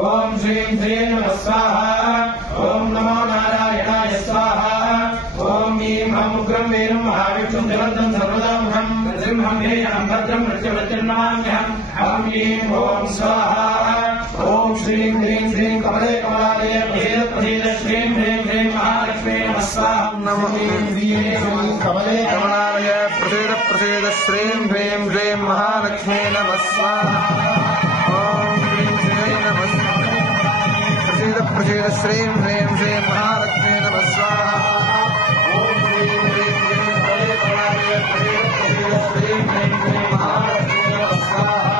ओम श्रीं श्रीं नमः स्वाहा ओम नमो नारायणाय स्वाहा ओम ईं हम उग्रं वीरं महाविष्णुं जलन्तं सर्वदामुखं सिंहं हेयं भद्रं मृत्युवृत्तिर्नमाम्यहम् हम ईं ओम स्वाहा ओम श्रीं ह्रीं श्रीं कमले कमलालये प्रसीद प्रसीद श्रीं ह्रीं श्रीं महालक्ष्मी नमः स्वाहा नमो ईं ह्रीं श्रीं कमले कमलालये प्रसीद प्रसीद श्रीं ह्रीं श्रीं महालक्ष्मी नमः स्वाहा प्रसीद श्रीं ह्रीं श्रीं महालक्ष्मी नमः स्वाहा ओम ह्रीं ह्रीं श्रीं कमले कमलालये प्रसीद प्रसीद श्रीं ह्रीं श्रीं महालक्ष्मी नमः स्वाहा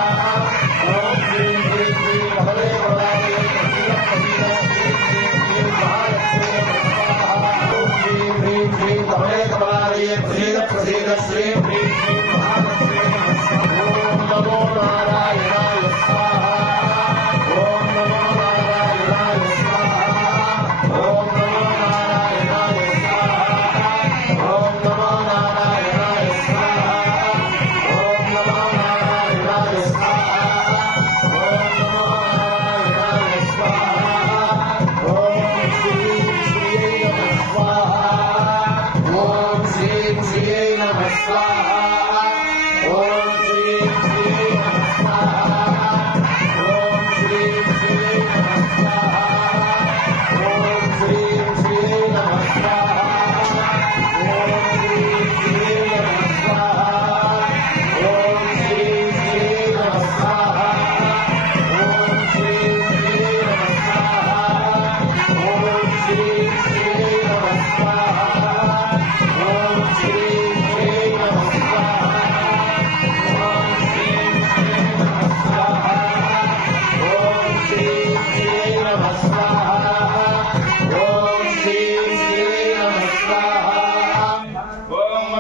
ओम ह्रीं ह्रीं श्रीं कमले कमलालये प्रसीद प्रसीद श्रीं ह्रीं श्रीं महालक्ष्मी नमः स्वाहा ओम नमो नारायणाय स्वाहा ओम नमो नारायणाय स्वाहा ओम नमो नारायणाय स्वाहा ओम नमो नारायणाय स्वाहा ओम नमो नारायणाय स्वाहा ओम नमो नारायणाय स्वाहा ओम श्रीं श्रीं नमः स्वाहा ओम श्रीं श्रीं नमः स्वाहा ओम श्रीं श्रीं नमः स्वाहा ओम श्रीं श्रीं नमः स्वाहा ओम श्रीं श्रीं नमः स्वाहा ओम श्रीं श्रीं नमः स्वाहा ओम श्रीं श्रीं नमः स्वाहा ओम श्रीं श्रीं नमः स्वाहा ओम श्रीं श्रीं नमः स्वाहा ओम श्रीं श्रीं नमः स्वाहा ओम श्रीं श्रीं नमः स्वाहा ओम श्रीं श्रीं नमः स्वाहा ओम श्रीं श्रीं नमः स्वाहा ओम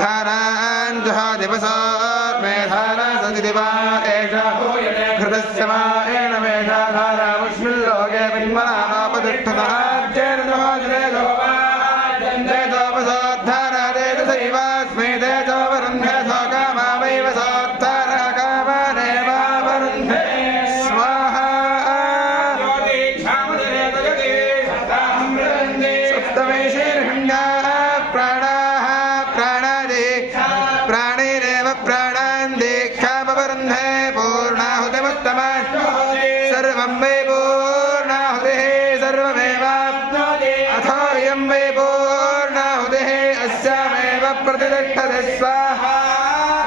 धारान् जहादिवसात् मेधाना सन्ति दिवा एषा हूयते घृतस्य वा एण मेधा धारामुष्मिल्लोके परिमलापतिष्ठतः जैन समाजने लोपाजन्तेजोपसोद्धारा तेजसैवास्मै तेजोवरुन्धे सोकामा वैव सोद्धारा कामानेवावरुन्धे स्वाहा सप्तमेशीर्हण्याः प्राणाः प्राणादि प्राणैरेव प्राणान् दीक्षापवरुन्धे पूर्णाहुतिमुत्तमात् सर्वं वै पूर्णाहुतिः सर्वमेवाप्नोति अथोऽयं वै पूर्णाहुतिः अस्यामेव प्रतिष्ठते स्वाहा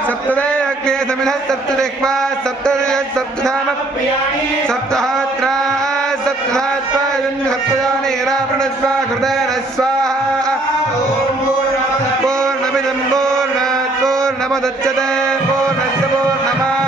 सप्तदे अग्ने समिधः सप्तदिक्वा सप्तधाम सप्तहोत्रा सप्तधात्वा सप्तजानीरावृणस्वा हृदयेन स्वाहा पूर्णमिदं पूर्णात् पूर्णमुदच्यते पूर्णस्य पूर्णमादाय